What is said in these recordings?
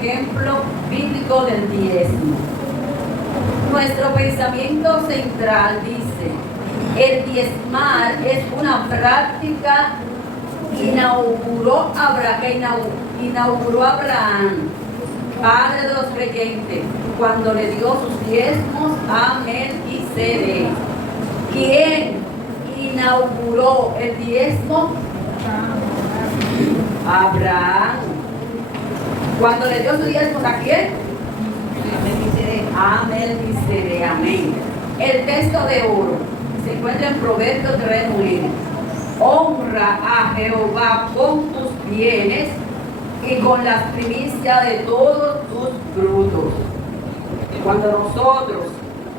ejemplo bíblico del diezmo. Nuestro pensamiento central dice: el diezmar es una práctica que inauguró Abraham, padre de los creyentes, cuando le dio sus diezmos a Melquisedec. ¿Quién inauguró el diezmo? Abraham. Cuando le dio sus diezmos, ¿a quién? A Melquisedec. Amén. El texto de oro se encuentra en Proverbios 3:9. Honra a Jehová con tus bienes y con las primicias de todos tus frutos. Cuando nosotros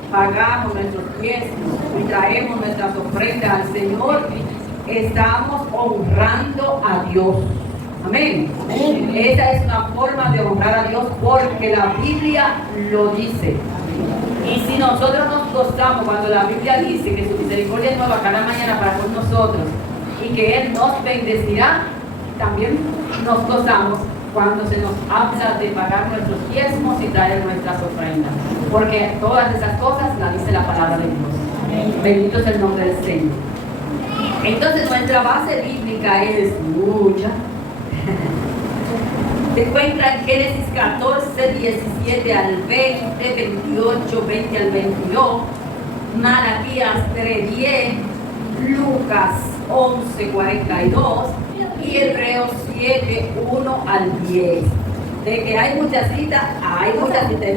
pagamos nuestros diezmos y traemos nuestras ofrendas al Señor, estamos honrando a Dios. Amén. Esa es una forma de honrar a Dios porque la Biblia lo dice. Y si nosotros nos gozamos cuando la Biblia dice que su misericordia es nueva cada mañana para con nosotros y que Él nos bendecirá, también nos gozamos cuando se nos habla de pagar nuestros diezmos y traer nuestras ofrendas, porque todas esas cosas las dice la palabra de Dios. Bendito es el nombre del Señor. Entonces nuestra base bíblica es mucha. Se encuentra en Génesis 14, 17 al 20, 28, 20 al 22, Malaquías 3, 10, Lucas 11, 42 y Hebreos 7, 1 al 10. De que hay muchas citas, hay muchas citas.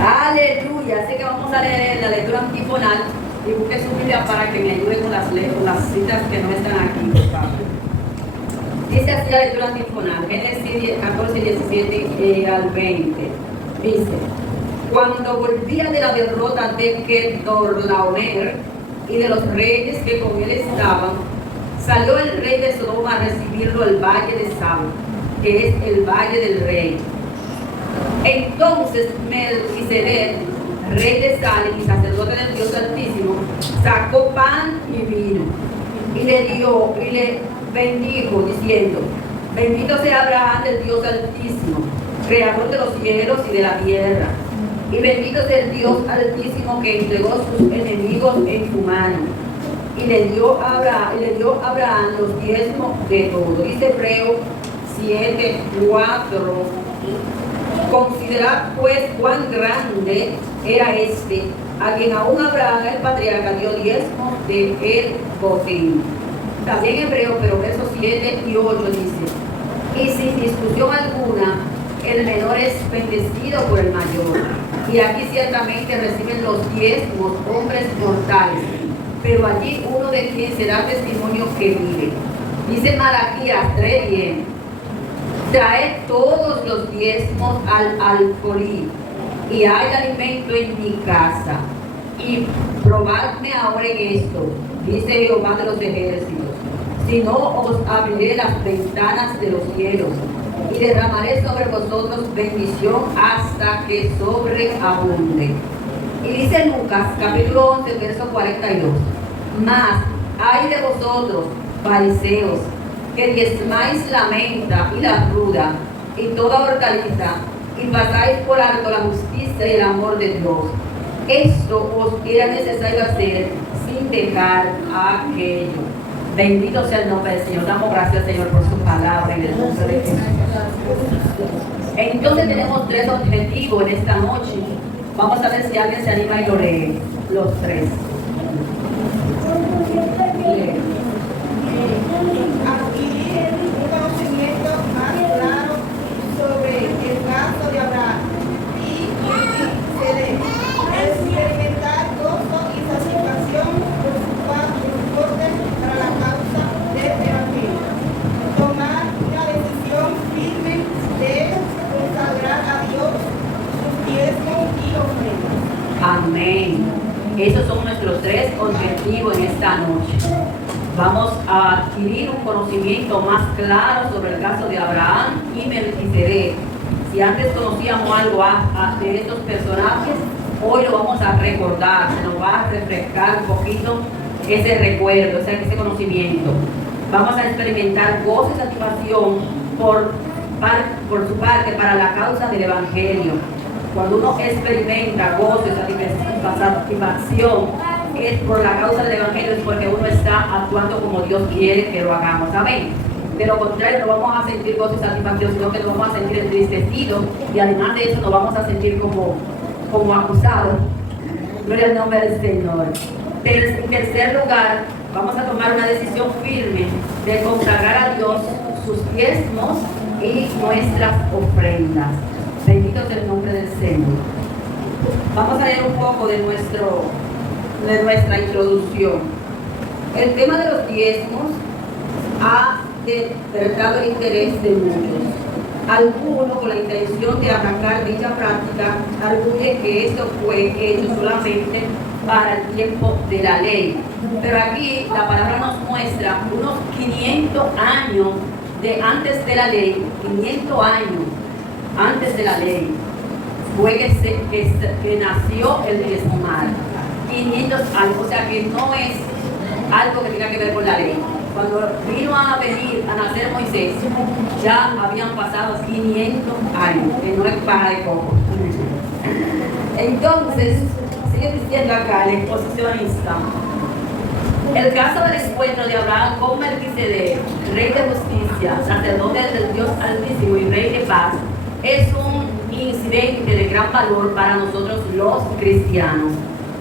Aleluya. Así que vamos a leer la lectura antifonal y busque su Biblia para que me ayude con las citas que no están aquí, por favor. Dice así la lectura antifonal, Génesis 14, 17 al 20. Dice: cuando volvía de la derrota de Kedorlaomer y de los reyes que con él estaban, salió el rey de Sodoma a recibirlo al valle de Sabo, que es el valle del rey. Entonces Melquisedec, rey de Salem y sacerdote del Dios Altísimo, sacó pan y vino y le dio y le bendijo diciendo: bendito sea Abraham del Dios Altísimo, creador de los cielos y de la tierra, y bendito sea el Dios Altísimo que entregó sus enemigos en su mano. Y le dio a Abraham los diezmos de todo. Dice Hebreos 7, 4. Considerad pues cuán grande era este, a quien aún Abraham el patriarca dio diezmos de el botín. También Hebreos, pero versos 7 y 8 dice: y sin discusión alguna, el menor es bendecido por el mayor. Y aquí ciertamente reciben los diezmos hombres mortales, pero allí uno de quien se da testimonio que vive. Dice Malaquías 3:10: traed todos los diezmos al alfolí, y hay alimento en mi casa. Y probadme ahora en esto, dice Jehová de los ejércitos, si no os abriré las ventanas de los cielos, y derramaré sobre vosotros bendición hasta que sobreabunde. Y dice Lucas, capítulo 11, verso 42: mas hay de vosotros, fariseos, que diezmáis la menta y la ruda y toda hortaliza, y pasáis por alto la justicia y el amor de Dios. Esto os era necesario hacer sin dejar aquello. Bendito sea el nombre del Señor. Damos gracias, Señor, por su palabra en el nombre de Jesús. Entonces tenemos tres objetivos en esta noche. Vamos a ver si alguien se anima y lo lee. Los tres. Adquirir un conocimiento más claro sobre el caso de Abraham y Melquisedec, experimentar gozo y satisfacción por su aporte para la causa del evangelio, tomar una decisión firme de consagrar a Dios sus diezmos y ofrendas. Amén. Esos son nuestros tres objetivos en esta noche. Vamos a adquirir un conocimiento más claro sobre el caso de Abraham y Melquisedec. Si antes conocíamos algo de estos personajes, hoy lo vamos a recordar, se nos va a refrescar un poquito ese recuerdo, ese conocimiento. vamos a experimentar gozo y satisfacción por su parte para la causa del Evangelio. Cuando uno experimenta gozo y satisfacción es por la causa del Evangelio, es porque uno está actuando como Dios quiere que lo hagamos. Amén. De lo contrario, no vamos a sentir gozo y satisfacción, sino que nos vamos a sentir entristecidos y además de eso nos vamos a sentir como acusados. Gloria al nombre del Señor. En tercer lugar, vamos a tomar una decisión firme de consagrar a Dios sus diezmos y nuestras ofrendas. Bendito sea el nombre del Señor. Vamos a leer un poco de nuestra introducción. El tema de los diezmos ha despertado el interés de muchos. Algunos, con la intención de atacar dicha práctica, arguyen que esto fue hecho solamente para el tiempo de la ley. Pero aquí la palabra nos muestra unos 500 años antes de la ley, 500 años antes de la ley, fue que nació el diezmar. 500 años, o sea que no es algo que tenga que ver con la ley. Cuando vino a venir a nacer Moisés, ya habían pasado 500 años, que no es paja de coco. Entonces, sigue diciendo acá el exposicionista, el caso del encuentro de Abraham con Melquisedec, rey de justicia, sacerdote del Dios Altísimo y rey de paz, es un incidente de gran valor para nosotros los cristianos.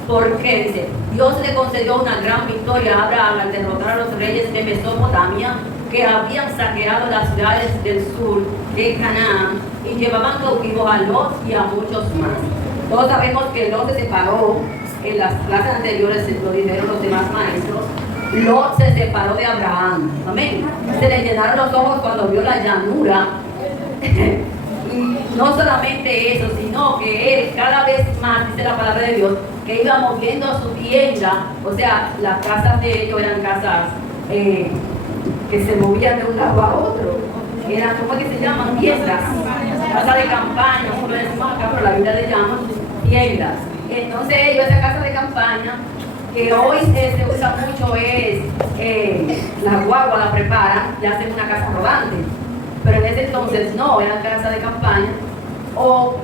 Porque dice, Dios le concedió una gran victoria a Abraham al derrotar a los reyes de Mesopotamia que habían saqueado las ciudades del sur de Canaán y llevaban cautivos a Lot y a muchos más. Todos sabemos que Lot se separó, en las clases anteriores lo dijeron los demás maestros, Lot se separó de Abraham. Amén. Se le llenaron los ojos cuando vio la llanura. Y no solamente eso, sino que él cada vez más, dice la palabra de Dios, que iba moviendo su tienda, o sea, las casas de ellos eran casas que se movían de un lado a otro. Eran, ¿cómo es que se llaman? Tiendas. Casa de campaña, nosotros lo decimos acá, pero la Biblia le llama tiendas. Entonces ellos, esa casa de campaña, que hoy se usa mucho es, las guaguas la preparan y hacen una casa rodante. Pero en ese entonces no, eran casas de campaña o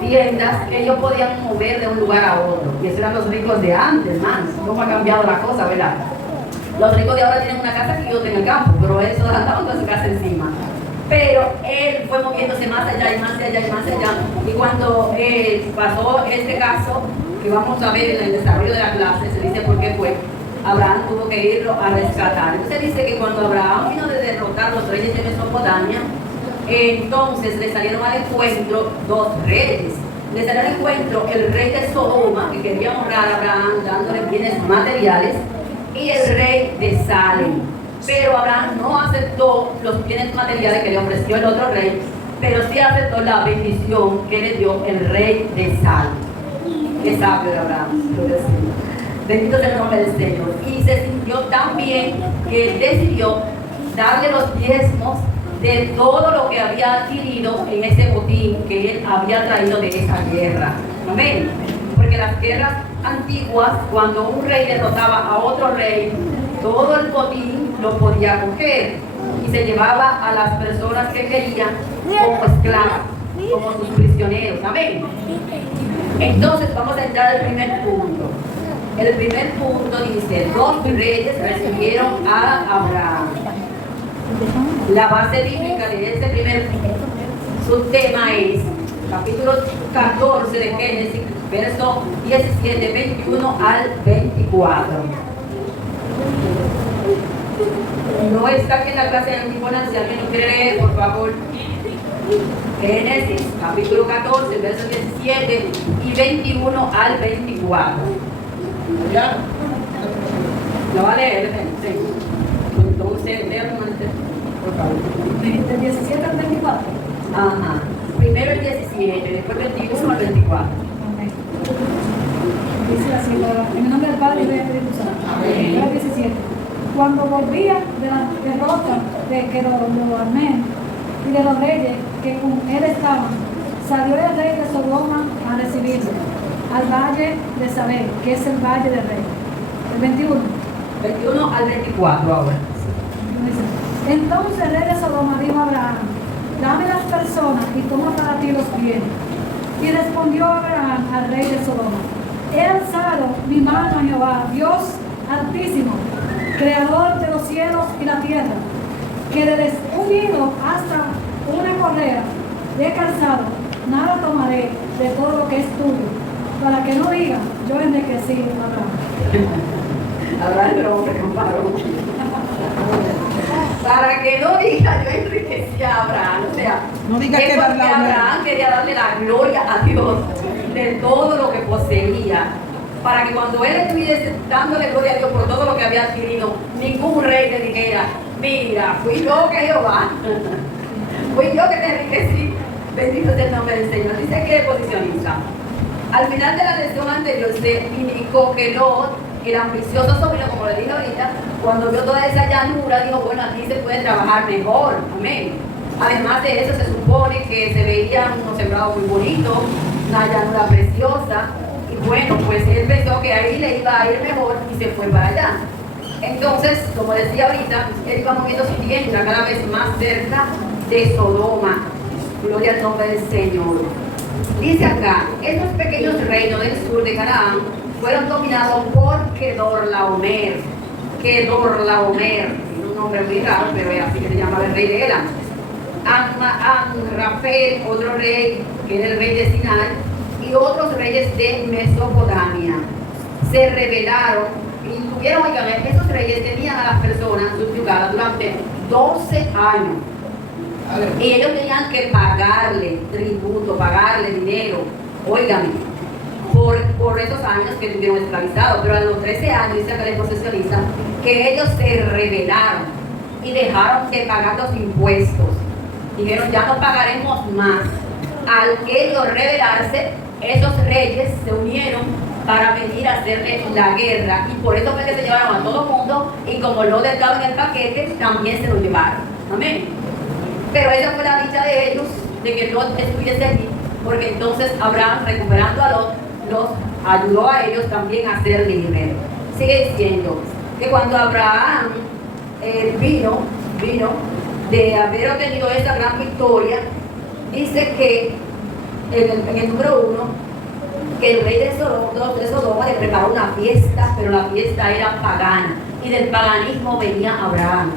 tiendas que ellos podían mover de un lugar a otro. Y esos eran los ricos de antes, hermanos. ¿Cómo ha cambiado la cosa, verdad? Los ricos de ahora tienen una casa que yo tengo en el campo, pero eso andaban con su casa encima. Pero él fue moviéndose más allá y más allá y más allá. Y cuando pasó este caso, que vamos a ver en el desarrollo de la clase, se dice por qué fue, Abraham tuvo que irlo a rescatar. Entonces dice que cuando Abraham vino de derrotar a los reyes de Mesopotamia, entonces le salieron al encuentro dos reyes. Le salió al encuentro el rey de Sodoma, que quería honrar a Abraham dándole bienes materiales, y el rey de Salem. Pero Abraham no aceptó los bienes materiales que le ofreció el otro rey, pero sí aceptó la bendición que le dio el rey de Salem. Qué sabio de Abraham, lo decimos. Bendito sea el nombre del Señor. Y se sintió tan bien que él decidió darle los diezmos de todo lo que había adquirido en ese botín que él había traído de esa guerra. Amén. Porque las guerras antiguas, cuando un rey derrotaba a otro rey, todo el botín lo podía coger y se llevaba a las personas que querían como esclavas, como sus prisioneros. Amén. Entonces vamos a entrar al primer punto. El primer punto dice, dos reyes recibieron a Abraham. La base bíblica de este primer subtema es capítulo 14 de Génesis, verso 17, 21 al 24. No está aquí en la clase de Antífonas, si alguien lo quiere leer, por favor. Génesis, capítulo 14, verso 17 y 21 al 24. ¿Ya? ¿Lo va a leer? Sí. Entonces, léalo, por favor. ¿Del 17 al 24? Ajá. Primero el 17, después 21 al 24. Okay. Dice así, en el nombre del Padre y del Espíritu Santo. El 17. Cuando volvía de la derrota de Kedorlaomer y de los reyes que con él estaban, salió el rey de Sodoma a recibirlo al valle de Sabé, que es el valle del rey. El 21. 21 al 24 ahora. Dice, entonces el rey de Sodoma dijo a Abraham, dame las personas y toma para ti los bienes. Y respondió Abraham al rey de Sodoma, he alzado mi mano a Jehová, Dios altísimo, creador de los cielos y la tierra, que desde un hilo hasta una correa de calzado, nada tomaré de todo lo que es tuyo, para que no diga, yo enriquecí a Abraham. Abraham era un hombre comparó. Para que no diga, yo enriquecí a Abraham. O sea, no diga es que porque Abraham quería darle la gloria a Dios de todo lo que poseía. Para que cuando él estuviese dándole gloria a Dios por todo lo que había adquirido, ningún rey le dijera, mira, fui yo que Jehová, fui yo que te enriquecí. Bendito sea el nombre del Señor. Dice que posicioniza. Al final de la lección anterior se indicó que Lot, el ambicioso sobrino, como le dije ahorita, cuando vio toda esa llanura, dijo, bueno, aquí se puede trabajar mejor. Amén. Además de eso, se supone que se veían unos sembrados muy bonitos, una llanura preciosa. Y bueno, pues él pensó que ahí le iba a ir mejor y se fue para allá. Entonces, como decía ahorita, él iba moviendo su tienda cada vez más cerca de Sodoma. Gloria al nombre del Señor. Dice acá, estos pequeños reinos del sur de Canaán fueron dominados por Kedorlaomer. Kedorlaomer, un nombre muy raro, pero es así que se llamaba el rey de Elam. Amrafel, otro rey, que era el rey de Sinai, y otros reyes de Mesopotamia. Se rebelaron y tuvieron, oigan, esos reyes tenían a las personas subyugadas durante 12 años. Y ellos tenían que pagarle tributo, pagarle dinero, óigame, por esos años que estuvieron esclavizados. Pero a los 13 años, dice que el posesionista, que ellos se rebelaron y dejaron de pagar los impuestos. Dijeron, ya no pagaremos más. Al ellos rebelarse, esos reyes se unieron para venir a hacerle la guerra. Y por eso fue que se llevaron a todo el mundo. Y como Lot estaba en el paquete, también se lo llevaron. Amén. Pero esa fue la dicha de ellos, de que Lot estuviese allí, porque entonces Abraham, recuperando a Lot, los ayudó a ellos también a ser libres. Sigue diciendo que cuando Abraham vino de haber obtenido esa gran victoria, dice que en el número 1, que el rey de Sodoma le preparó una fiesta, pero la fiesta era pagana, y del paganismo venía Abraham.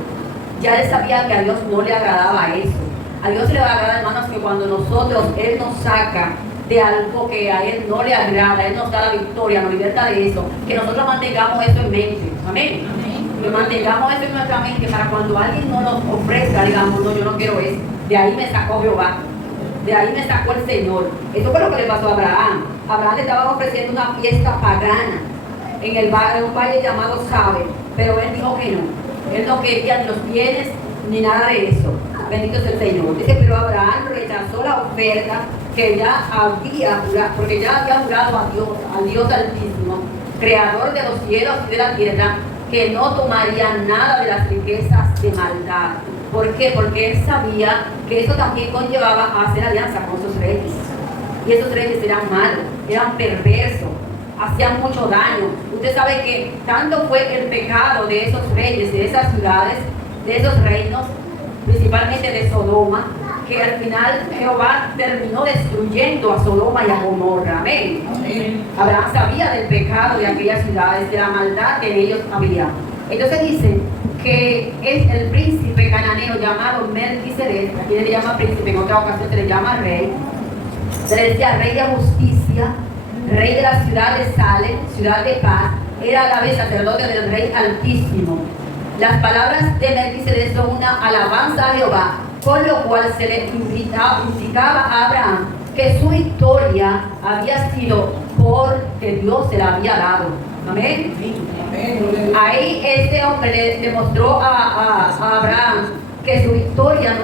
Ya él sabía que a Dios no le agradaba eso. A Dios le va a agradar, hermanos, que cuando Él nos saca de algo que a Él no le agrada, Él nos da la victoria, nos liberta de eso, que nosotros mantengamos eso en mente. Amén. Que mantengamos eso en nuestra mente para cuando alguien no nos ofrezca, digamos, no, yo no quiero eso. De ahí me sacó Jehová. De ahí me sacó el Señor. Eso fue lo que le pasó a Abraham. Abraham le estaban ofreciendo una fiesta pagana en un valle llamado Sabe, pero él dijo que no. Él no quería ni los bienes ni nada de eso. Bendito sea el Señor. Dice, pero Abraham rechazó la oferta que ya había jurado, porque ya había jurado al Dios Altísimo, creador de los cielos y de la tierra, que no tomaría nada de las riquezas de maldad. ¿Por qué? Porque él sabía que eso también conllevaba hacer alianza con esos reyes. Y esos reyes eran malos, eran perversos, hacían mucho daño. Usted sabe que tanto fue el pecado de esos reyes, de esas ciudades, de esos reinos, principalmente de Sodoma, que al final Jehová terminó destruyendo a Sodoma y a Gomorra. Amén. Amén. Abraham sabía del pecado de aquellas ciudades, de la maldad que en ellos había. Entonces dice que es el príncipe cananeo llamado Melquisedec, aquí se le llama príncipe, en otra ocasión se le llama rey. Se le decía rey de justicia, rey de la ciudad de Salem, ciudad de paz, era a la vez sacerdote del Rey Altísimo. Las palabras de Melquisedec son una alabanza a Jehová, con lo cual se le indicaba a Abraham que su victoria había sido porque Dios se la había dado. Amén. Ahí este hombre le demostró a Abraham que su victoria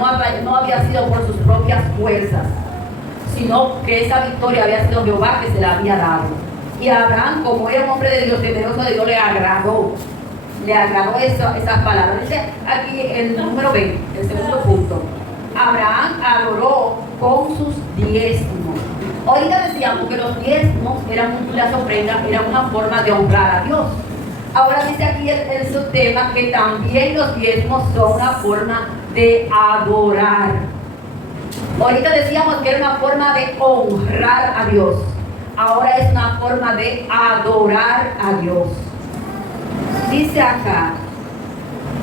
no había sido por sus propias fuerzas, sino que esa victoria había sido Jehová que se la había dado. Y a Abraham, como era un hombre de Dios, temeroso de Dios, le agradó esas palabras. Dice aquí el número 20, el segundo punto. Abraham adoró con sus diezmos. Ahorita decíamos que los diezmos eran las ofrendas, era una forma de honrar a Dios. Ahora dice aquí en su tema que también los diezmos son una forma de adorar. Ahorita decíamos que era una forma de honrar a Dios. Ahora es una forma de adorar a Dios. Dice acá,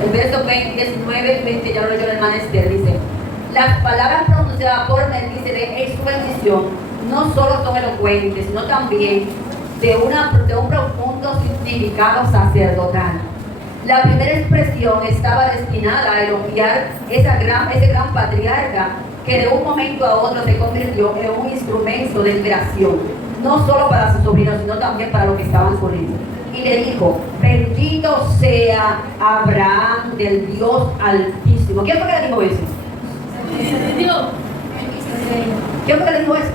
el verso 19, 20, ya lo leyó el hermano Esther, dice: las palabras pronunciadas por Melquisedec en su bendición no solo son elocuentes, sino también de un profundo significado sacerdotal. La primera expresión estaba destinada a elogiar ese gran patriarca que de un momento a otro se convirtió en un instrumento de liberación, no solo para sus sobrinos, sino también para los que estaban con él. Y le dijo: bendito sea Abraham del Dios Altísimo. ¿Quién fue que le dijo eso? ¿Quién fue que le dijo eso?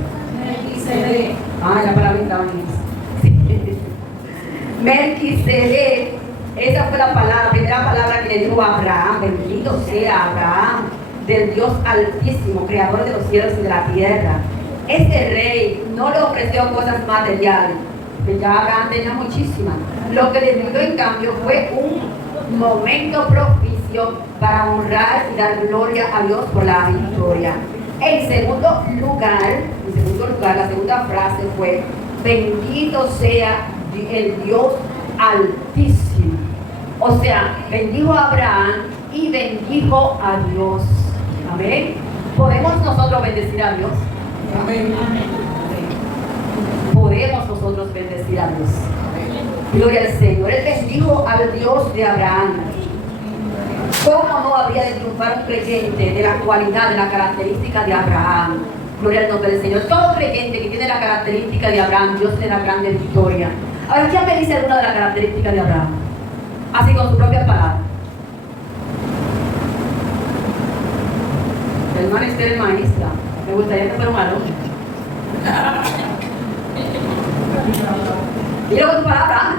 La palabra estaba en eso. Melquisedec, esa fue la primera palabra que le dijo a Abraham: bendito sea Abraham del Dios Altísimo, creador de los cielos y de la tierra. Este rey no le ofreció cosas materiales, que ya Abraham tenía muchísimas. Lo que le dio en cambio fue un momento propicio para honrar y dar gloria a Dios por la victoria. En segundo lugar, la segunda frase fue: bendito sea el Dios Altísimo. O sea, bendijo a Abraham y bendijo a Dios. Amén. ¿Podemos nosotros bendecir a Dios? Amén. Podemos nosotros bendecir a Dios. Gloria al Señor. Él bendijo al Dios de Abraham. ¿Cómo no habría de triunfar un creyente de la cualidad, de la característica de Abraham? Gloria al nombre del Señor. Todo creyente que tiene la característica de Abraham, Dios le da grande victoria. Ahora, ¿quién me dice alguna de las características de Abraham? Así con su propia palabra. El hermano Esther es maestra. Me gustaría que fuera un alumno. Dilo con tu palabra.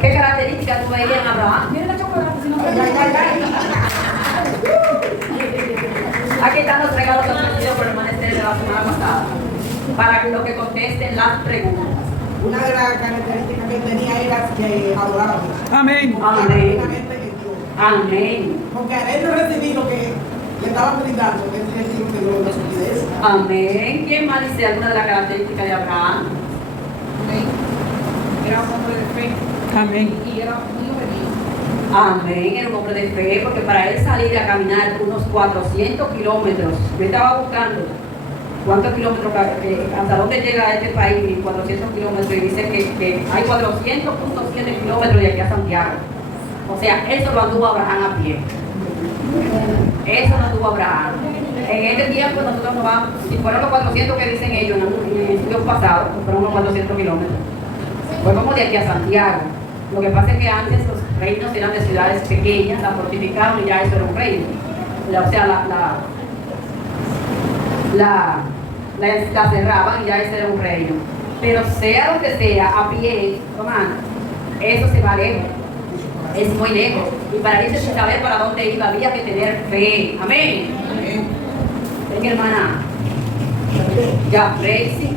¿Qué características tú veías en Abraham? Miren la chocolate, si no Aquí están los regalos ofrecidos por el hermano Esther de la semana pasada, para que los que contesten las preguntas. Una de las características que tenía era que adoraba a Dios. Amén. Amén. Plenamente en Dios. Amén. Porque al él no recibir lo que le estaban brindando, él recibió que Dios lo solidez. Amén. ¿Quién más dice alguna de las características de Abraham? Era un hombre de fe Amén. y era muy obediente. Amén. Era un hombre de fe, porque para él salir a caminar unos 400 kilómetros, yo estaba buscando cuántos kilómetros, hasta dónde llega este país, 400 kilómetros, y dice que hay 400.7 kilómetros de aquí a Santiago. O sea, eso lo anduvo Abraham a pie. Eso no tuvo Abraham. En este tiempo nosotros nos vamos, si fueron los 400 que dicen ellos en estudios pasados, fueron unos 400 kilómetros. Fue como de aquí a Santiago. Lo que pasa es que antes los reinos eran de ciudades pequeñas, la fortificaban y ya eso era un reino. O sea, la cerraban y ya ese era un reino. Pero sea lo que sea, a pie, hermano, eso se va lejos. Es muy lejos. Y para irse sin saber para dónde iba, había que tener fe. Amén. Ven, hermana. Ya, Tracy.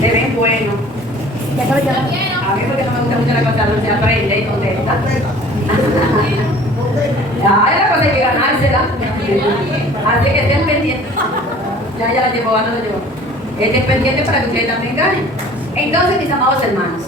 Te ven bueno. A mí porque no me gusta mucho la cosa, no se aprende y contesta. La cosa hay que ganársela. Así que estén pendientes. Ya la llevo, no lo llevo. Estén pendientes para que ustedes también ganen. Entonces, mis amados hermanos,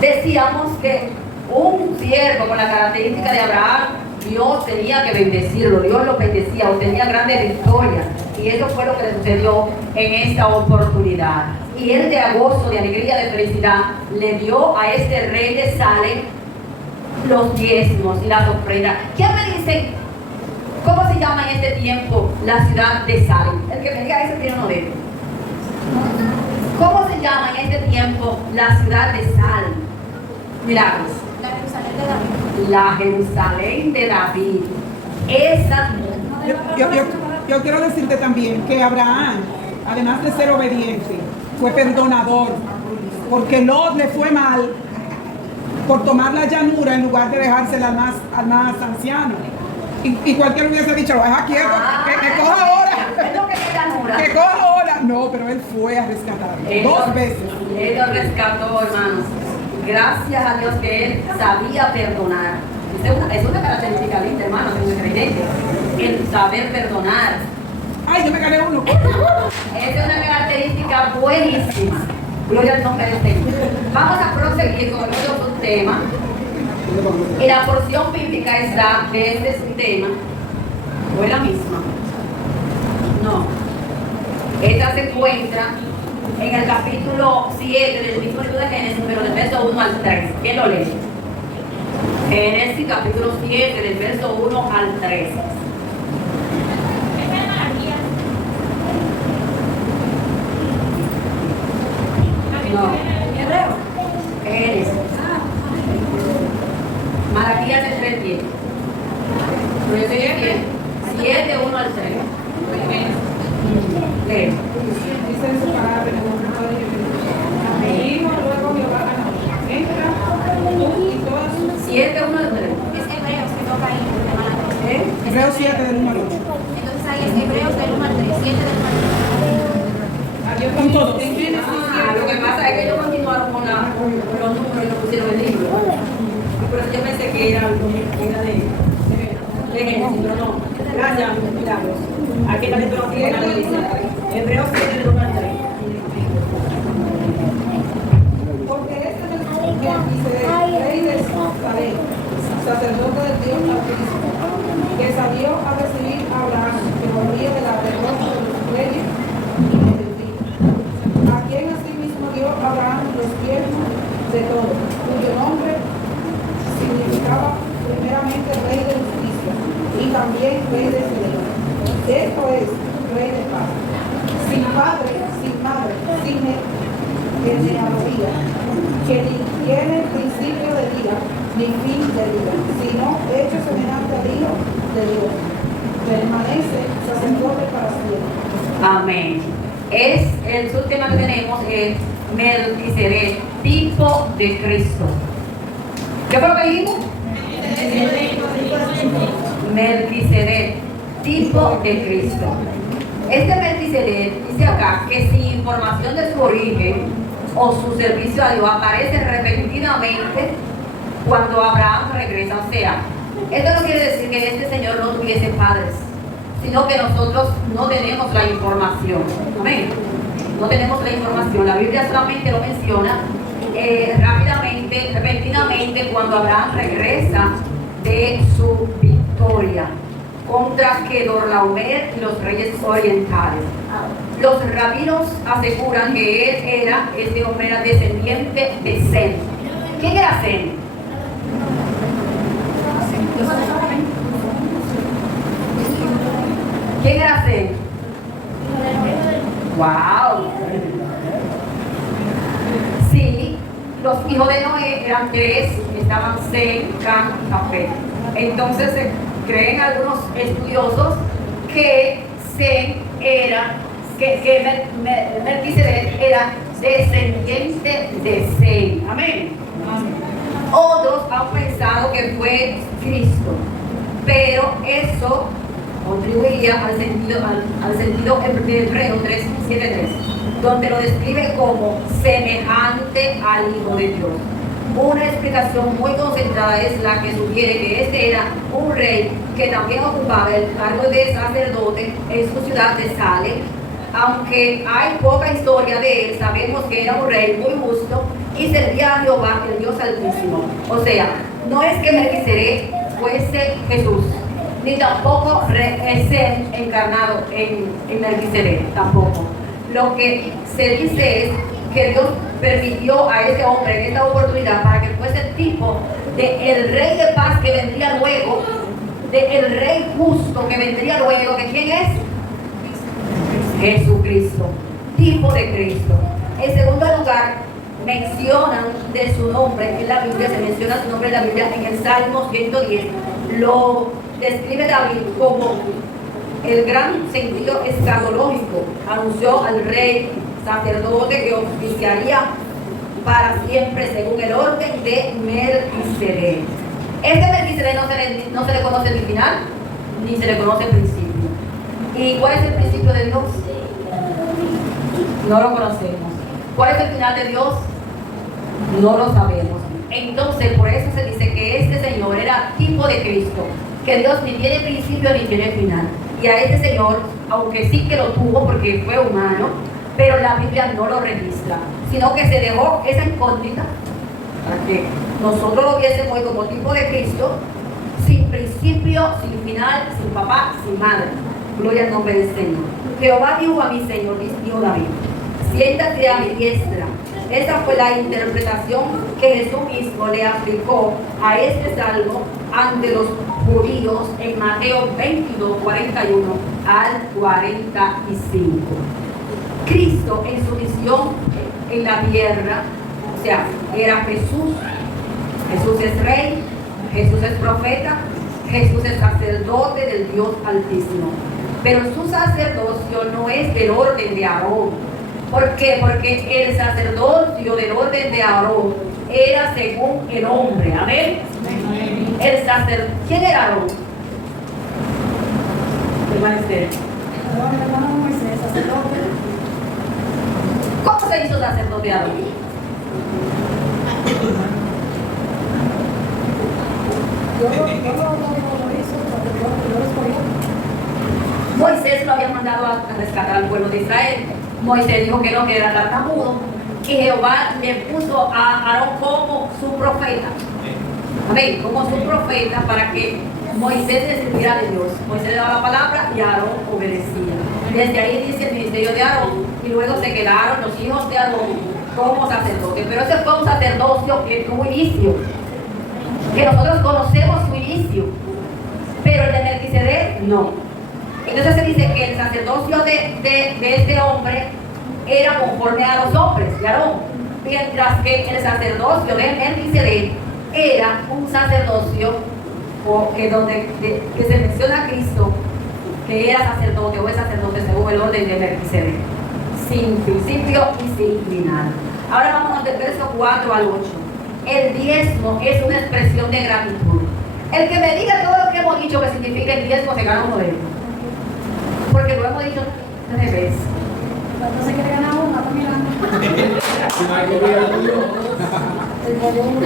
decíamos que un siervo con la característica de Abraham, Dios tenía que bendecirlo, Dios lo bendecía, obtenía grandes victorias. Y eso fue lo que le sucedió en esta oportunidad. Y él de gozo, de alegría, de felicidad, le dio a este rey de Salem los diezmos y las ofrendas. ¿Quién me dice cómo se llama en este tiempo la ciudad de Salem? El que me diga eso tiene uno de ellos. ¿Cómo se llama en este tiempo la ciudad de Salem? Milagros. La Jerusalén de David. Esa. Yo quiero decirte también que Abraham, además de ser obediente, fue perdonador, porque Lot le fue mal por tomar la llanura en lugar de dejársela al más anciano. Y cualquiera hubiese dicho, lo deja quieto, que coja ahora. Que coja ahora. No, pero él fue a rescatarlo. Dos veces. Él lo rescató, hermanos. gracias a Dios que él sabía perdonar. Es una característica linda, hermanos, en nuestra iglesia. El saber perdonar. Ay, yo me gané uno. Es una característica buenísima. Gloria al nombre del Señor. Vamos a proseguir con otro tema. Y la porción bíblica está de este tema. ¿O es la misma? No. Esta se encuentra en el capítulo 7 del mismo libro de Génesis, pero del verso 1 al 3. ¿Quién lo lee? Génesis capítulo 7 del verso 1 al 3. No. Génesis. Malaquías el 3:10. Pero yo estoy diciendo 7, 1 al 3. Lee. Dice en su palabra, y dijo luego Jehová a Noé, entra tú y todas sus... 7, 1 al 3. Es Hebreos que toca ahí, hermana. Hebreos 7 del 1 al 8. Entonces ahí es Hebreos del 1 al 3, 7 del 1 al 3. Con todos. Lo que pasa es que ellos continuaron con los números y lo pusieron en el libro. Y por eso yo pensé que era de Génesis, pero no. Gracias, milagros. Aquí está dentro de la noticia. Hebreos 7 del 1 al 3. Porque este es el rey de Salem, sacerdote del Dios Altísimo, que salió a recibir a Abraham, que volvía de la derrota de los reyes y de David, a quien asimismo dio Abraham los tiernos de todo, cuyo nombre significaba primeramente rey de justicia y también rey de Salem. Esto es, rey de paz, sin padre, sin madre, sin genealogía, que ni tiene principio de día, ni fin de día, sino hecho semejante al Hijo de Dios, permanece sacerdote para siempre. Amén. El subtema que tenemos es Melquisedec, tipo de Cristo. ¿Qué fue lo que dijimos? Melquisedec, tipo de Cristo. Este Melquisedec dice acá que sin información de su origen o su servicio a Dios aparece repentinamente cuando Abraham regresa. O sea, esto no quiere decir que este señor no tuviese padres, sino que nosotros no tenemos la información. Amén. No tenemos la información. La Biblia solamente lo menciona rápidamente, repentinamente, cuando Abraham regresa de su victoria contra Kedorlaomer y los reyes orientales. Los rabinos aseguran que este hombre era descendiente de Sem. ¿Quién era Sem? ¿Quién era Sem? ¡Wow! Sí, los hijos de Noé eran 3, estaban Sem, Cam y Jafet. Entonces creen algunos estudiosos que Sem era, que Melquisedec era descendiente de Sem. Amén. Otros han pensado que fue Cristo, pero eso contribuiría al sentido de Hebreo 3:7-3, donde lo describe como semejante al Hijo de Dios. Una explicación muy concentrada es la que sugiere que este era un rey que también ocupaba el cargo de sacerdote en su ciudad de Salem. Aunque hay poca historia de él, sabemos que era un rey muy justo y servía a Jehová, el Dios Altísimo. O sea, no es que Melquisedec fuese Jesús, ni tampoco es Sem encarnado en Melquisedec, tampoco. Lo que se dice es que Dios permitió a ese hombre en esta oportunidad para que fuese el tipo de el rey de paz que vendría luego, de el rey justo que vendría luego, que ¿quién es? Jesucristo, tipo de Cristo. En segundo lugar, mencionan de su nombre en la Biblia, se menciona su nombre en la Biblia en el Salmo 110. Lo describe David como el gran sentido escatológico. Anunció al rey sacerdote que oficiaría para siempre según el orden de Melquisedec. Este Melquisedec no se le conoce ni final, ni se le conoce el principio. ¿Y cuál es el principio de Dios? No lo conocemos. ¿Cuál es el final de Dios? No lo sabemos. Entonces, por eso se dice que este Señor era tipo de Cristo, que Dios ni tiene principio ni tiene final. Y a este Señor, aunque sí que lo tuvo porque fue humano, pero la Biblia no lo registra, sino que se dejó esa incógnita para que nosotros lo viésemos como tipo de Cristo, sin principio, sin final, sin papá, sin madre. Gloria al nombre del Señor. Jehová dijo a mi Señor, dijo David, siéntate a mi diestra. Esa fue la interpretación que Jesús mismo le aplicó a este salmo ante los judíos en Mateo 22, 41 al 45. Cristo en su misión en la tierra, o sea, era Jesús. Jesús es rey, Jesús es profeta, Jesús es sacerdote del Dios Altísimo. Pero su sacerdocio no es del orden de Aarón. ¿Por qué? Porque el sacerdocio del orden de Aarón era según el hombre. Amén. El sacerdote. ¿Quién era Aarón? El maestro. Hermano Moisés, sacerdote. ¿Cómo se hizo sacerdote Aarón? Yo lo hizo, porque yo lo escogí. Moisés lo había mandado a rescatar al pueblo de Israel. Moisés dijo que no, que era tartamudo. Y Jehová le puso a Aarón como su profeta. Amén, como su profeta para que Moisés le sirviera de Dios. Moisés le daba la palabra y Aarón obedecía. Desde ahí dice el ministerio de Aarón y luego se quedaron los hijos de Aarón como sacerdotes. Pero ese fue un sacerdocio que tuvo inicio, que nosotros conocemos su inicio, pero el de Melquisedec no. Entonces se dice que el sacerdocio de este hombre era conforme a los hombres de Aarón, mientras que el sacerdocio de Melquisedec era un sacerdocio que se menciona a Cristo, que era sacerdote o es sacerdote según el orden de Melquisedec, sin principio y sin final. Ahora vamos del verso 4 al 8. El diezmo es una expresión de gratitud. El que me diga todo lo que hemos dicho que significa el diezmo se gana uno de ellos. Porque lo hemos dicho 3 veces. Entonces quiere ganar uno, está mirando.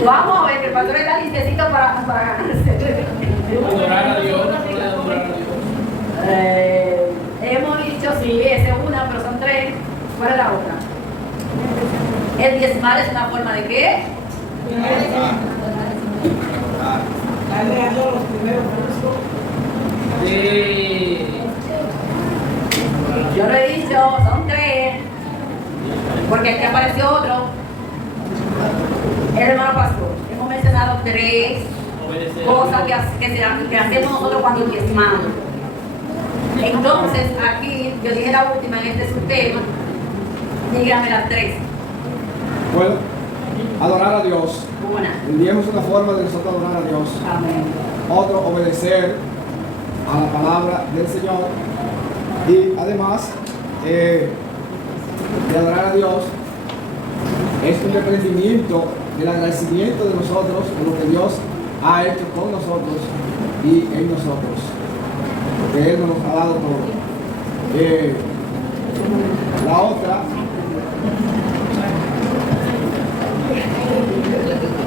Vamos a ver que el pastor está listecito para ganarse. Adorar a Dios, adorar a Dios. Hemos dicho, sí, esa es una, pero son 3. ¿Cuál es la otra? El diezmar es una forma de qué? Darle a Dios los primeros frutos. Yo lo he dicho, son 3. Porque aquí apareció otro. El hermano pastor. Hemos mencionado 3 cosas que hacemos nosotros cuando diezmamos. Entonces, aquí, yo dije la última en este subtema. Dígame las 3. Bueno, adorar a Dios. Una. El diezmo es una forma de nosotros adorar a Dios. Amén. Otro, obedecer a la palabra del Señor. Y además de adorar a Dios, es un reprendimiento del agradecimiento de nosotros por lo que Dios ha hecho con nosotros y en nosotros, porque Él nos ha dado todo. La otra,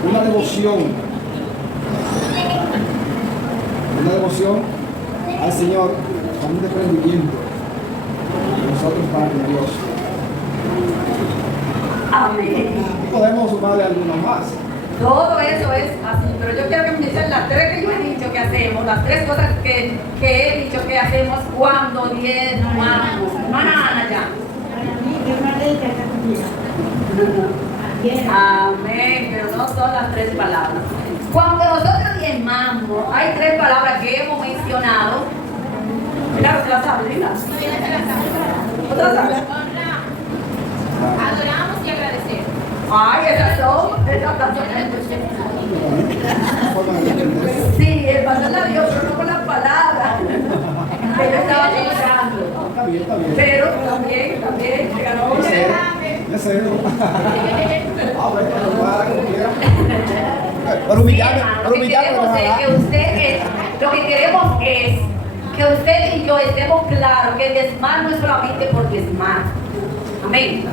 una devoción al Señor con un desprendimiento de nosotros para con Dios. Amén. Podemos sumarle algunas más. Todo eso es así, pero yo quiero que me digan las 3 que yo he dicho que hacemos, las 3 cosas que he dicho que hacemos cuando diezmamos. Hermana Ana, ya. Amén, pero no son las 3 palabras. Cuando nosotros diezmamos, hay 3 palabras que hemos mencionado. Claro, se las sabe, ¿verdad? ¿Otra sabe? Adoramos y agradecemos. Ay, esas son. Sí, el pastor la dio, pero no con las palabras. Ella estaba pensando. Está bien, está bien. Pero también, se ganó una. Ya sé. Para humillarme, Lo que queremos es que usted y yo estemos claros que diezmar no es solamente por diezmar. Amén.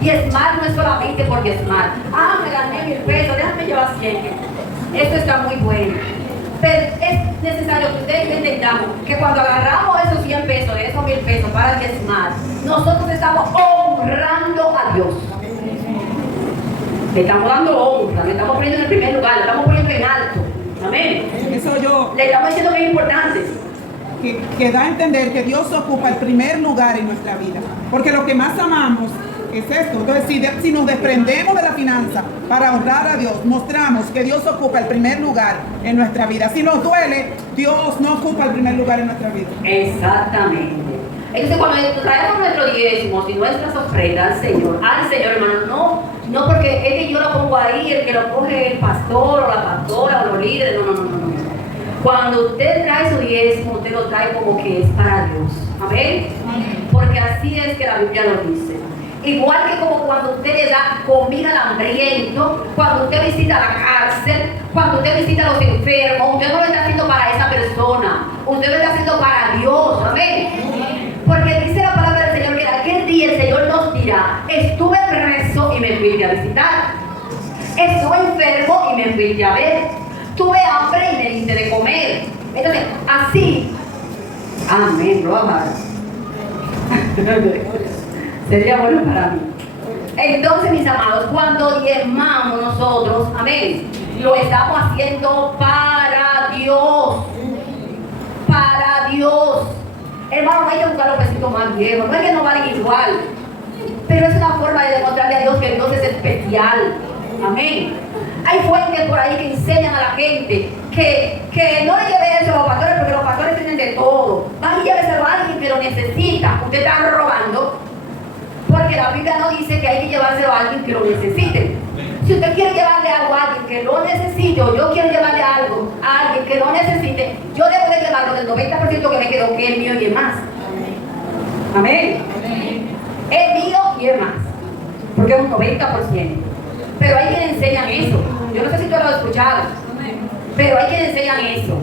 Diezmar no es solamente por diezmar. Ah, me gané 1,000 pesos, déjame llevar 100. Esto está muy bueno. Pero es necesario que ustedes entendamos que cuando agarramos esos 100 pesos, esos 1,000 pesos para diezmar, nosotros estamos honrando a Dios. Le estamos dando honra, le estamos poniendo en el primer lugar, le estamos poniendo en alto. Amén. Eso yo, Le estamos diciendo que es importante. que da a entender que Dios ocupa el primer lugar en nuestra vida. Porque lo que más amamos es esto. Entonces, si nos desprendemos de la finanza para honrar a Dios, mostramos que Dios ocupa el primer lugar en nuestra vida. Si nos duele, Dios no ocupa el primer lugar en nuestra vida. Exactamente. Entonces, cuando traemos nuestros diezmos y nuestras ofrendas al Señor, hermano, no porque es que yo lo pongo ahí, el que lo coge el pastor o la pastora o los líderes, no. Cuando usted trae su diezmo, usted lo trae como que es para Dios. Amén. Porque así es que la Biblia lo dice. Igual que como cuando usted le da comida al hambriento, cuando usted visita la cárcel, cuando usted visita a los enfermos, usted no lo está haciendo para esa persona, usted lo está haciendo para Dios. Amén. Porque dice la palabra del Señor que aquel día el Señor nos dirá: estuve preso y me fuiste a visitar, estuve enfermo y me fuiste a ver, tuve hambre y me diste de comer. Entonces, así, amén, lo amarás. Sería bueno para mí. Entonces, mis amados, cuando diezmamos nosotros, amén, lo estamos haciendo para Dios. Para Dios. Hermano, no hay que buscar los pesitos más viejos, no es que no valen igual, pero es una forma de demostrarle a Dios que Dios es especial. Amén. Hay fuentes por ahí que enseñan a la gente que no le lleve eso a los pastores, porque los pastores tienen de todo. Van y lléveselo a alguien que lo necesita. Usted está robando, porque la Biblia no dice que hay que llevárselo a alguien que lo necesite. Si usted quiere llevarle algo a alguien que lo necesite, o yo quiero llevarle algo a alguien que lo necesite, yo debo de llevarlo del 90% que me quedó, que es mío y es más. Amén. Es mío y es más, porque es un 90%. Pero hay quienes enseñan eso. Yo no sé si tú lo has escuchado, pero hay quienes enseñan eso.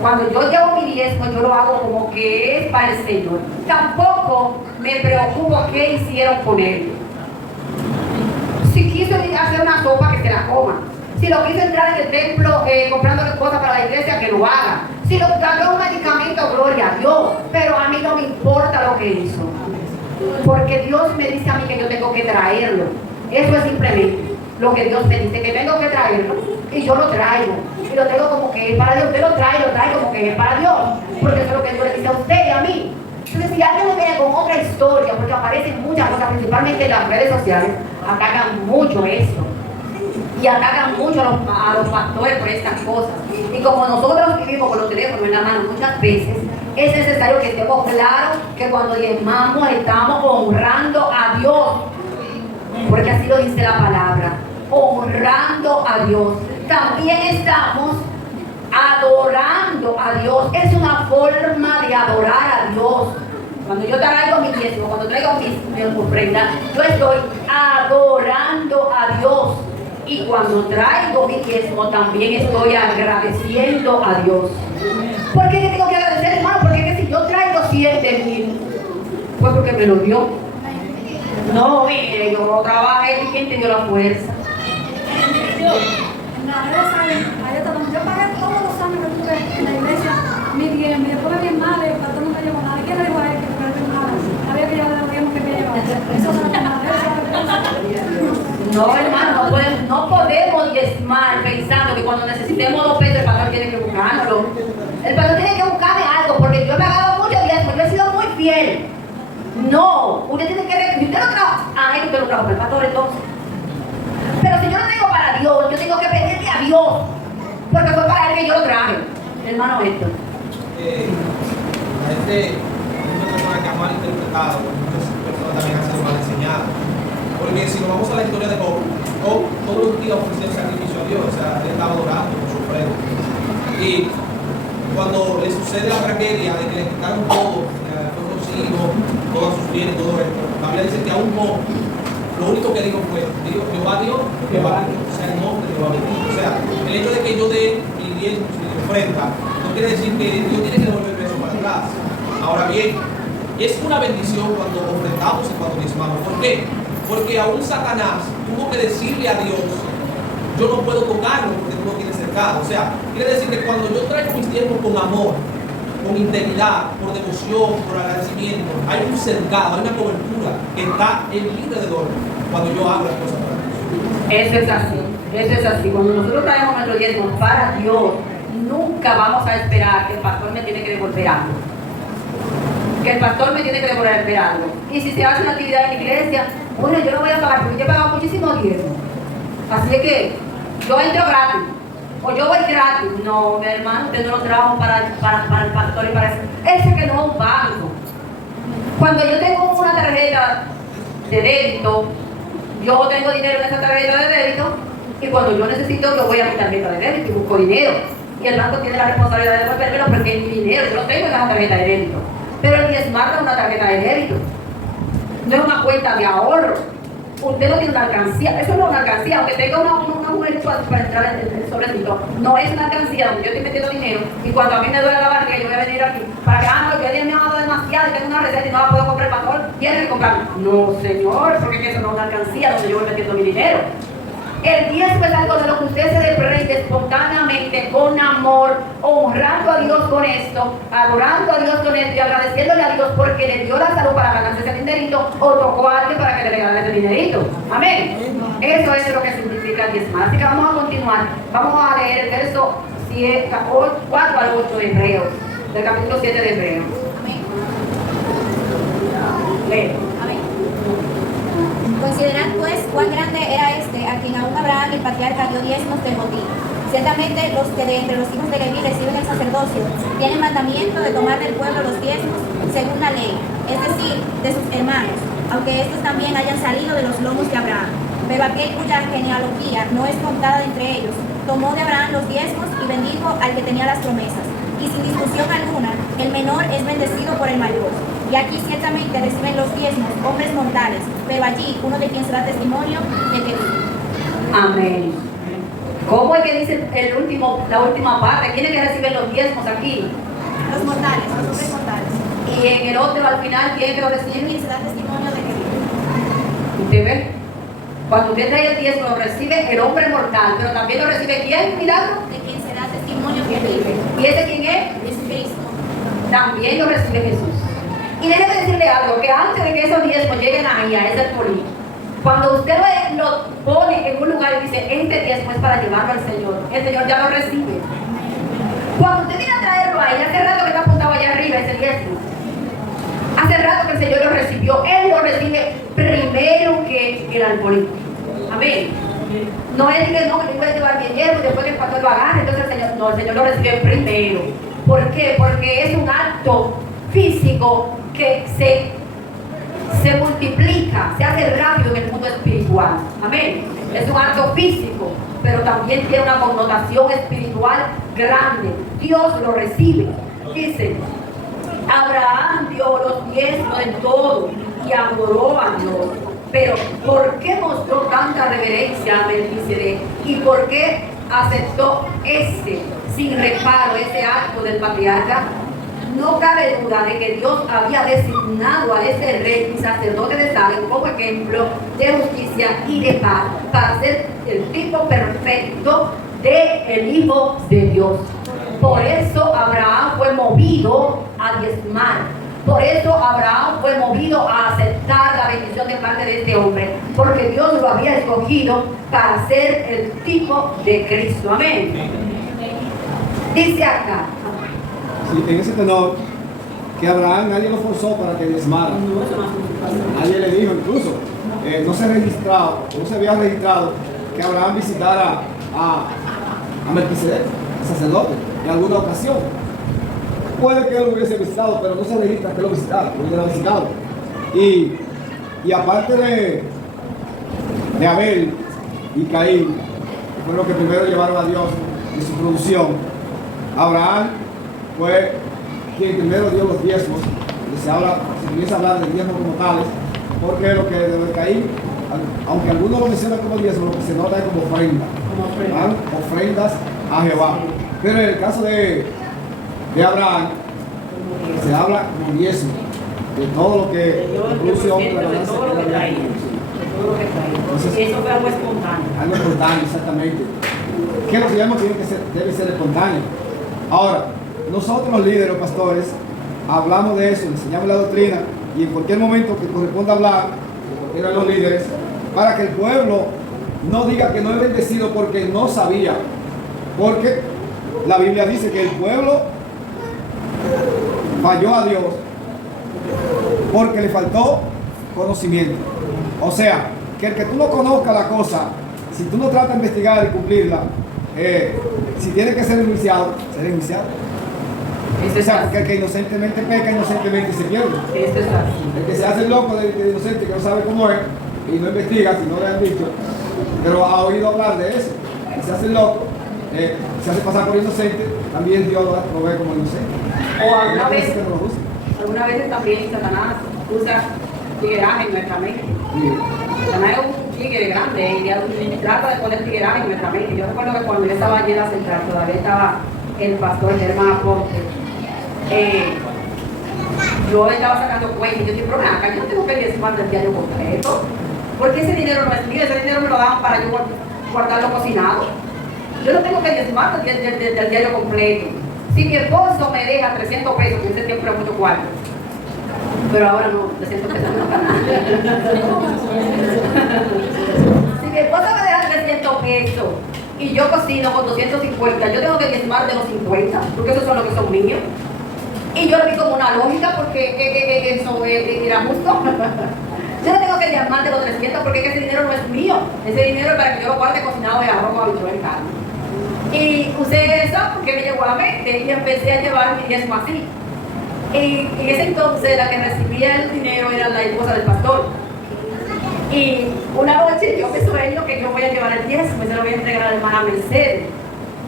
Cuando yo llevo mi diezmo, yo lo hago como que es para el Señor. Tampoco me preocupo qué hicieron con él. Si quiso hacer una sopa, que se la coma. Si lo quiso entrar en el templo comprando cosas para la iglesia, que lo haga. Si lo trató un medicamento, gloria a Dios. Pero a mí no me importa lo que hizo. Porque Dios me dice a mí que yo tengo que traerlo. Eso es simplemente lo que Dios me dice, que tengo que traerlo. Y yo lo traigo. Y lo tengo como que es para Dios. Usted lo trae como que es para Dios. Porque eso es lo que Dios le dice a usted y a mí. Entonces, si alguien me viene con otra historia, porque aparecen muchas cosas, principalmente en las redes sociales, atacan mucho esto. Y atacan mucho a los pastores por estas cosas. Y como nosotros vivimos con los teléfonos en la mano muchas veces, es necesario que estemos claros que cuando diezmamos estamos honrando a Dios. Porque así lo dice la palabra, honrando a Dios. También estamos adorando a Dios. Es una forma de adorar a Dios. Cuando yo traigo mi diezmo, cuando traigo mi ofrenda, yo estoy adorando a Dios. Y cuando traigo mi diezmo, también estoy agradeciendo a Dios. ¿Por qué tengo que agradecer, hermano? Porque si yo traigo 7,000, fue porque me lo dio. No, mire, yo no trabajé y quien te dio la fuerza. Yo pagué todos los años que tuve en la iglesia mi diezmo, y después de mi madre, el pastor no me llevó nada. ¿Quién le dijo a él que me llevó nada? Había que llevar los diezmos que me llevaba. Eso es la No, hermano, no podemos diezmar pensando que cuando necesitemos 2 pesos el pastor tiene que buscarlo. El pastor tiene que buscarme algo, porque yo he pagado mucho diezmo, yo he sido muy fiel. No, usted tiene que... Usted lo trajo. Usted lo trajo para el pastor entonces. Pero si yo lo traigo para Dios, yo tengo que pedirle a Dios, porque fue para él que yo lo traje. Hermano Héctor. A este una persona que ha mal interpretado, muchas personas también han sido mal enseñadas. Porque si nos vamos a la historia de Job, Job todos los días ofrecía sacrificio a Dios, o sea, él estaba adorando con su ofrenda. Y cuando le sucede la tragedia de que le quitaron todo, fue consigo, todos sus bienes, todo esto, la Biblia dice que aún Job, lo único que dijo fue, Jehová Dios, Jehová Dios, o sea, el nombre de Jehová bendito. O sea, el hecho de que yo dé mi diezmo, mi ofrenda, no quiere decir que Dios tiene que devolverme eso para atrás. Ahora bien, es una bendición cuando ofrendamos y cuando diezmamos. ¿Por qué? Porque aún Satanás tuvo que decirle a Dios, yo no puedo tocarlo porque tú lo tienes cercado. O sea, quiere decir que cuando yo traigo mis diezmos con amor, con integridad, por devoción, por agradecimiento, hay un cercado, hay una cobertura que está en libre de dolor cuando yo hago las cosas para Dios. Eso es así, eso es así. Cuando nosotros traemos nuestro diezmo para Dios, nunca vamos a esperar que el pastor me tiene que devolver algo. Que el pastor me tiene que devolver algo. Y si se hace una actividad en la iglesia, bueno, yo no voy a pagar porque yo he pagado muchísimo diezmo. Así es que yo entro gratis. O yo voy gratis. No, mi hermano, usted no lo trajo para el pastor y para eso. Ese que no es un banco. Cuando yo tengo una tarjeta de débito, yo tengo dinero en esa tarjeta de débito y cuando yo necesito, yo voy a mi tarjeta de débito y busco dinero. Y el banco tiene la responsabilidad de devolvérmelo porque es mi dinero, yo lo tengo en esa tarjeta de débito. Pero el diezmar no es una tarjeta de débito. No es una cuenta de ahorro. Usted no tiene una alcancía, eso no es una alcancía, aunque tenga una mujer para entrar en el sobrecito, no es una alcancía donde yo estoy metiendo dinero y cuando a mí me duele la barriga yo voy a venir aquí para que no, yo me ha dado demasiado y tengo una receta y no la puedo comprar, pastor, ¿quiere comprarla? No, señor, porque eso no es una alcancía donde yo voy metiendo mi dinero. El diezmo es algo de lo que usted se desprende espontáneamente, con amor, honrando a Dios con esto, adorando a Dios con esto y agradeciéndole a Dios porque le dio la salud para ganarse ese dinerito o tocó a alguien para que le regale ese dinerito. Amén. Eso es lo que significa el diezmo. Así que vamos a continuar. Vamos a leer el verso 4 al 8 de Hebreos, del capítulo 7 de Hebreos. Amén. Lee. Amén. Considerad pues cuán grande era este a quien aún Abraham el patriarca dio diezmos del botín. Ciertamente los que de entre los hijos de Leví reciben el sacerdocio tienen mandamiento de tomar del pueblo los diezmos según la ley, es decir, de sus hermanos, aunque estos también hayan salido de los lomos de Abraham. Pero aquel cuya genealogía no es contada entre ellos, tomó de Abraham los diezmos y bendijo al que tenía las promesas. Y sin discusión alguna, el menor es bendecido por el mayor. Y aquí ciertamente reciben los diezmos hombres mortales, pero allí uno de quien se da testimonio de que vive. Amén. ¿Cómo es que dice la última parte? ¿Quiénes que reciben los diezmos aquí? Los mortales, los hombres mortales. Y en el otro al final, ¿quién que lo De recibe? quien se da testimonio de que vive. ¿Usted ve? Cuando usted trae el diezmo lo recibe el hombre mortal, pero también lo recibe ¿quién, milagro? De quien se da testimonio que vive. ¿Y ese quién es? Jesucristo. También lo recibe Jesús. Y déjeme decirle algo, que antes de que esos diezmos lleguen ahí, a ese político, cuando usted lo pone en un lugar y dice, este diezmo es para llevarlo al Señor, el Señor ya lo recibe. Cuando usted viene a traerlo ahí, hace rato que está apuntado allá arriba ese diezmo. Hace rato que el Señor lo recibió, Él lo recibe primero que el alcohólico. Amén. No es que no, que puede llevar bien lleno y después que el pastor lo agarre, entonces el Señor, no, el Señor lo recibe primero. ¿Por qué? Porque es un acto físico que se multiplica, se hace rápido en el mundo espiritual. Amén. Es un acto físico, pero también tiene una connotación espiritual grande. Dios lo recibe. Dice, Abraham dio los diezmos de todo y adoró a Dios. Pero ¿por qué mostró tanta reverencia a Melquisedec? ¿Y por qué aceptó sin reparo ese acto del patriarca? No cabe duda de que Dios había designado a ese rey y sacerdote de Salem como ejemplo de justicia y de paz para ser el tipo perfecto del Hijo de Dios. Por eso Abraham fue movido a diezmar. Por eso Abraham fue movido a aceptar la bendición de parte de este hombre, porque Dios lo había escogido para ser el tipo de Cristo. Amén. Dice acá. Sí, en ese tenor, que Abraham nadie lo forzó para que diezmara. Nadie le dijo incluso, no se había registrado que Abraham visitara a Melquisedec, el sacerdote, en alguna ocasión. Puede que él lo hubiese visitado, pero no se registra que lo visitara, lo hubiera visitado. Y aparte de Abel y Caín, que fueron los que primero llevaron a Dios en su producción, Abraham fue quien primero dio los diezmos. Se comienza a hablar de diezmos como tales, porque lo que de Caín, aunque algunos lo mencionan como diezmos, lo que se nota es como ofrenda. Ofrendas a Jehová. Pero en el caso de Abraham, se habla como diezmo de todo lo que produce hombre, la ganancia que él había. todo lo que traía. Entonces- Y eso fue algo espontáneo. Algo espontáneo, exactamente. Que lo que llamo tiene que ser, debe ser espontáneo. Ahora, nosotros los líderes, los pastores, hablamos de eso, enseñamos la doctrina y en cualquier momento que corresponda hablar, de cualquiera de los líderes, para que el pueblo no diga que no es bendecido porque no sabía. Porque la Biblia dice que el pueblo falló a Dios porque le faltó conocimiento. O sea, que el que tú no conozcas la cosa, si tú no tratas de investigar y cumplirla, si tiene que ser iniciado, será iniciado. O sea, porque el que inocentemente peca, inocentemente se pierde. Esto es así. El que se hace loco de inocente, que no sabe cómo es, y no investiga, si no le han dicho, pero ha oído hablar de eso, y se hace loco, se hace pasar por inocente, también Dios lo ve como inocente. O alguna Hay vez, veces que no lo usa. algunas veces también Satanás usa tigueraje en nuestra mente. Satanás es un tigre grande y trata de poner tigueraje en nuestra mente. Yo recuerdo que cuando yo estaba allí en la central, todavía estaba el pastor Germán Aponte. Yo estaba sacando cuentas y yo dije, pero acá yo no tengo que diezmar del diario completo. Porque ese dinero no es mío, ese dinero me lo daban para yo guardarlo cocinado. Yo no tengo que diezmar del diario completo. Si mi esposo me deja 300 pesos, que ese tiempo era mucho cuarto. Pero ahora no, 300 pesos no para nada. Si mi esposo me deja 300 pesos y yo cocino con 250, yo tengo que diezmar de los 50, porque esos son los que son míos. Y yo lo vi como una lógica porque eso era justo. Yo no tengo que diezmar de los 300 porque ese dinero no es mío. Ese dinero es para que yo lo guarde cocinado de arroz o habichuela y carne. Y usé eso porque me llegó a la mente y empecé a llevar mi diezmo así. Y en ese entonces la que recibía el dinero era la esposa del pastor. Y una noche yo me sueño que yo voy a llevar el diezmo y se lo voy a entregar a la hermana Mercedes.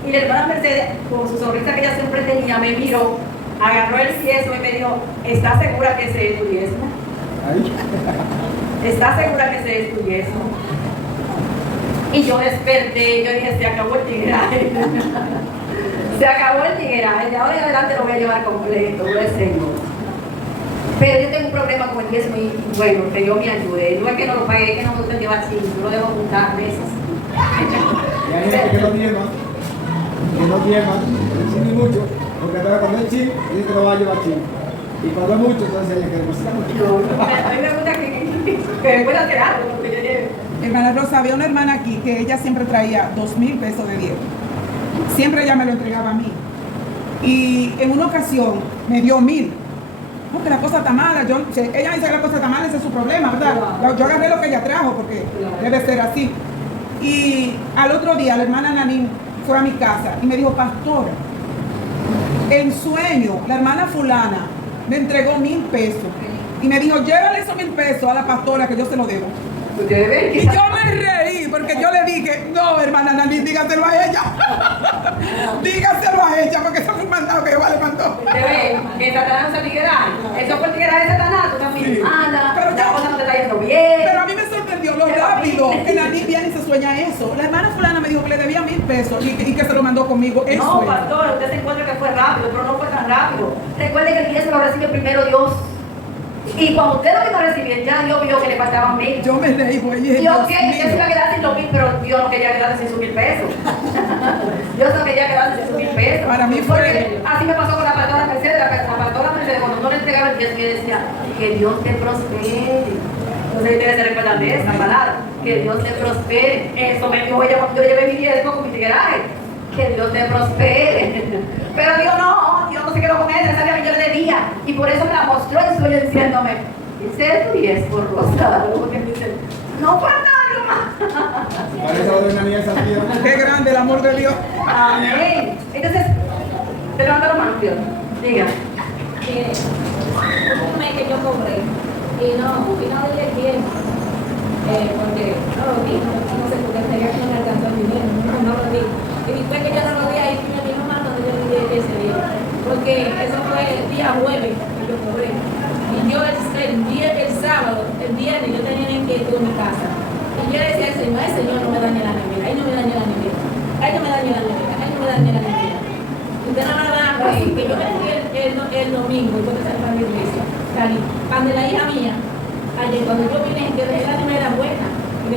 Y la hermana Mercedes, con su sonrisa que ella siempre tenía, me miró, agarró el diezmo y me dijo, ¿estás segura que ese es tu diezmo? ¿Estás segura que ese es tu diezmo? Y yo desperté, yo dije, se acabó el tigueraje. Se acabó el tigueraje, de ahora en adelante lo voy a llevar completo, no es Señor. Pero yo tengo un problema con el diezmo y bueno, que Dios me ayude. No es que no lo pague, es que no me gusta llevar chin, yo lo debo juntar veces. Y hay gente que no diezma, el chin es mucho, porque cuando es chin, dice que no va a llevar chin. Y cuando es mucho, entonces hay que demostrar mucho. A mí me gusta que me pueda hacer algo, porque yo llevo. Hermana Rosa, había una hermana aquí que ella siempre traía 2,000 pesos de diezmo. Siempre ella me lo entregaba a mí. Y en una ocasión me dio 1,000. No, que la cosa está mala. Ella dice que la cosa está mala, ese es su problema, ¿verdad? Yo agarré lo que ella trajo porque debe ser así. Y al otro día la hermana Nanín fue a mi casa y me dijo, pastora, en sueño la hermana fulana me entregó 1,000 pesos. Y me dijo, llévale esos 1,000 pesos a la pastora que yo se lo debo. Ustedes ven Y yo me reí porque yo le dije, no, hermana Nani, dígaselo a ella. Dígaselo a ella porque eso fue un mandado que ella le mandó. Usted ve que Satanás usa tigueraje. Eso fue tigueraje de Satanás, tú también. Sí. Mala, Pero la yo- cosa no te está yendo bien. Pero a mí me sorprendió lo rápido que Nani viene y se sueña eso. La hermana fulana me dijo que le debía 1,000 pesos y que se lo mandó conmigo. En No, sueño. pastor, usted se encuentra que fue rápido, pero no fue tan rápido. Recuerde que el diezmo lo recibe primero Dios. Y cuando usted lo vino a recibir, ya Dios vio que le faltaban 1,000. Yo me reí, pues, y dije, Dios Dios que se mío. iba a quedar sin los 1,000, pero Dios no quería quedarse sin sus 1,000 pesos. Dios no quería quedarse sin sus 1,000 pesos. Para mí fue- Porque así me pasó con la pastora Mercedes. La pastora Mercedes, cuando no le entregaba el diezmo, yo decía, que Dios te prospere. No sé si ustedes se recuerdan de esa palabra. Que Dios te prospere. Eso me dijo ella cuando yo llevé mi diezmo con mi tigueraje. Que Dios te prospere. Pero Dios no se quedó con él, él sabía que yo le debía. Y por eso me la mostró en sueño diciéndome, ese es tu diezmo, Rosa. Porque me dice, no falta algo más. Parece lo de una niña esa tía. Qué grande el amor de Dios. Amén. Entonces, te levanta la mano, Dios. Diga. Un mes que yo cobré y no dile tiempo porque no lo di, no sé por qué tenía que no me alcanzó el dinero, no lo di. Y después que yo no lo di, ahí me vino más donde yo le di ese día, porque eso fue el día jueves que yo cobré. Y yo el sábado, el viernes, yo tenía una inquietud en mi casa. Y yo le decía al Señor no me dañe la nevera, ahí no me dañe la nevera, ahí no me dañe la nevera, ahí no me dañe la nevera. Usted no me va a dar que yo me fui el domingo y cuando salí para la iglesia, salí, cuando la hija mía, ayer cuando yo vine, yo dejé la nevera buena,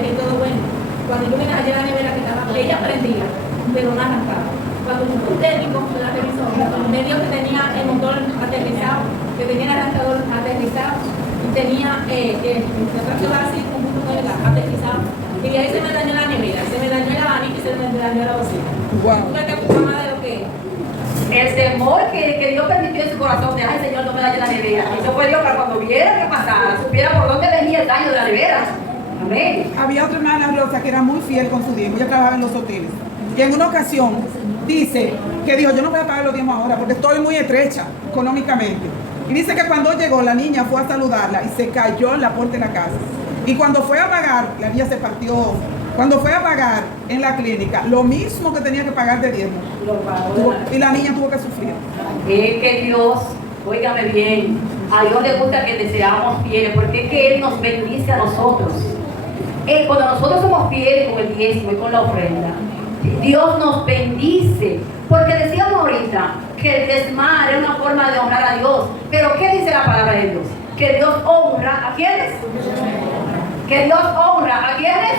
dejé todo bueno. Cuando yo me callé la nevera que estaba, ella prendía, pero no arrancaba. Cuando un técnico me la revisó, me dijo que tenía el motor aterrizado, que tenía el arrancador aterrizado, y tenía el tractor así como un aterrizado. Y ahí se me dañó la nevera, se me dañó el abanico y se me dañó la bocina. Wow. ¿Tú crees que fue más de lo que es? El temor que Dios permitió en su corazón de, ay Señor, no me dañe la nevera. Eso fue Dios para cuando viera qué pasara, supiera por dónde venía el daño de la nevera. Amén. Había otra hermana Rosa que era muy fiel con su diezmo. Ella trabajaba en los hoteles. Y en una ocasión dice que dijo, yo no voy a pagar los diezmos ahora porque estoy muy estrecha económicamente. Y dice que cuando llegó, la niña fue a saludarla y se cayó en la puerta de la casa. Y cuando fue a pagar, la niña se partió. Cuando fue a pagar en la clínica, lo mismo que tenía que pagar de diezmo. Y la niña tuvo que sufrir. Es que Dios, óigame bien, a Dios le gusta que le seamos fieles, porque es que Él nos bendice a nosotros. Cuando nosotros somos fieles con el diezmo y con la ofrenda, Dios nos bendice. Porque decíamos ahorita que el diezmar es una forma de honrar a Dios. Pero ¿qué dice la palabra de Dios? Que Dios honra a quienes. Que Dios honra a quienes.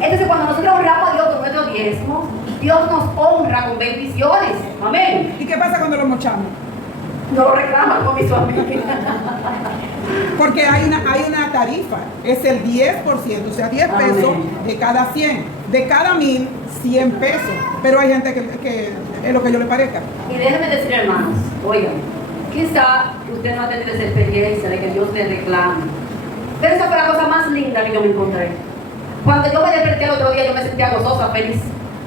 Entonces cuando nosotros honramos a Dios con nuestro diezmo, Dios nos honra con bendiciones. Amén. ¿Y qué pasa cuando lo mochamos? No lo reclaman con mis familias. Porque hay una tarifa, es el 10%, o sea, 10 pesos Amén. de cada 100. De cada 1000, 100 pesos. Pero hay gente que es lo que yo le parezca. Y déjenme decir, hermanos, oigan, quizá usted no ha tenido esa experiencia de que Dios le reclame. Pero esa fue la cosa más linda que yo me encontré. Cuando yo me desperté el otro día, yo me sentía gozosa, feliz.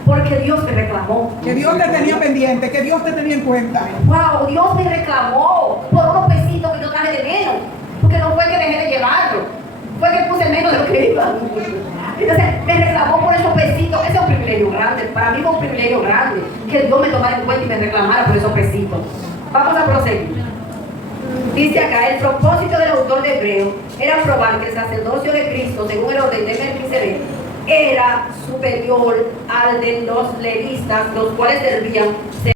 Porque Dios me reclamó. Que Dios te tenía pendiente, que Dios te tenía en cuenta. Wow, Dios me reclamó por unos pesitos que yo traje de menos. Porque no fue que dejé de llevarlo, fue que puse menos de lo que iba. Entonces me reclamó por esos pesitos. Ese es un privilegio grande. Para mí fue un privilegio grande que Dios me tomara en cuenta y me reclamara por esos pesitos. Vamos a proseguir. Dice acá, el propósito del autor de Hebreo era probar que el sacerdocio de Cristo, según el orden de Melquisedec, era superior al de los levitas, los cuales servían